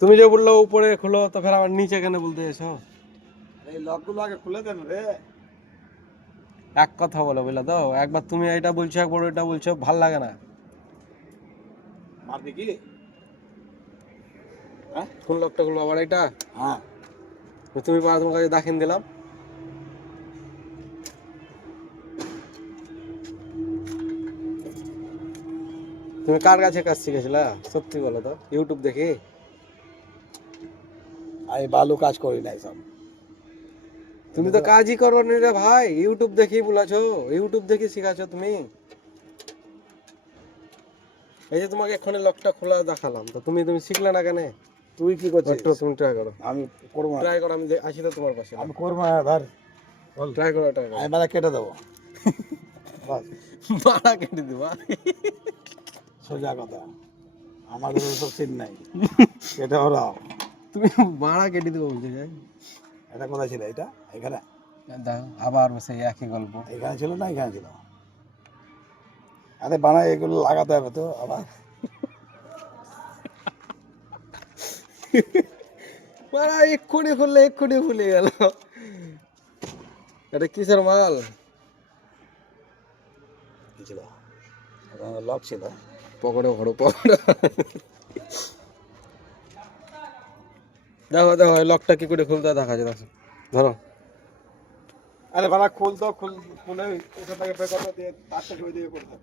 তুমি যে বললো উপরে খুলো তো ফের আবার নিচে কেন বলতে এসো? এই লকগুলো আগে খুলে দেন রে। এক কথা বলো বুঝলে তো, একবার তুমি এটা বলছো একবার ওইটা বলছো, ভাল লাগে না। মারবি কি? হ্যাঁ কোন লোকটা খুলবো আবার এটা? হ্যাঁ তুমি তোমার কাছে দাখিন দিলাম। তুমি কার কাছে কাজ শিখেছিলা সত্যি বলো তো? ইউটিউব দেখি? আমি ভালো কাজ করি নাই সব। তুমি তো কাজই করো নি রে ভাই, ইউটিউব দেখি বলেছো, ইউটিউব দেখি শিখাছো তুমি। এই যে তোমাকে এক্ষুনি লকটা খোলা দেখালাম, তো তুমি তুমি শিখলে না কেন? তুই কি করছিস? একটু তুমি ট্রাই করো, আমি করবো না। ট্রাই করো, আমি আসি তো তোমার পাশে। আমি করবো না ধর। বল। ট্রাই করো, ট্রাই করো। আমি মানে কেটে দেবো। বাস মারা কেটে দিবা। সোজা কথা। আমাদের ওসব সিন নাই। কেটে ওরাও। তুমি মারা কেটে দিবো বলছো যাই? এটা কোথায় ছিল? এটা এখানে? দেখো আবার সেই একই গল্প। এখানে ছিল না এখানে ছিল? আরে বানাই এগুলো লাগাতে হবে তো আবার। মারা এক্ষুনি খুললে এক্ষুনি ভুলে গেল। এটা কিসের মাল? কি ছিল? লক ছিল। পকেটে ভরো, পকেটে। দেখো দেখো এই লকটা কি করে খুলতে হয় দেখা যায়, দেখো ধরো। আরে বাবা খুল তো খুলে ওখান থেকে বের করে দিয়ে তারটা ঢুকে দিয়ে করতে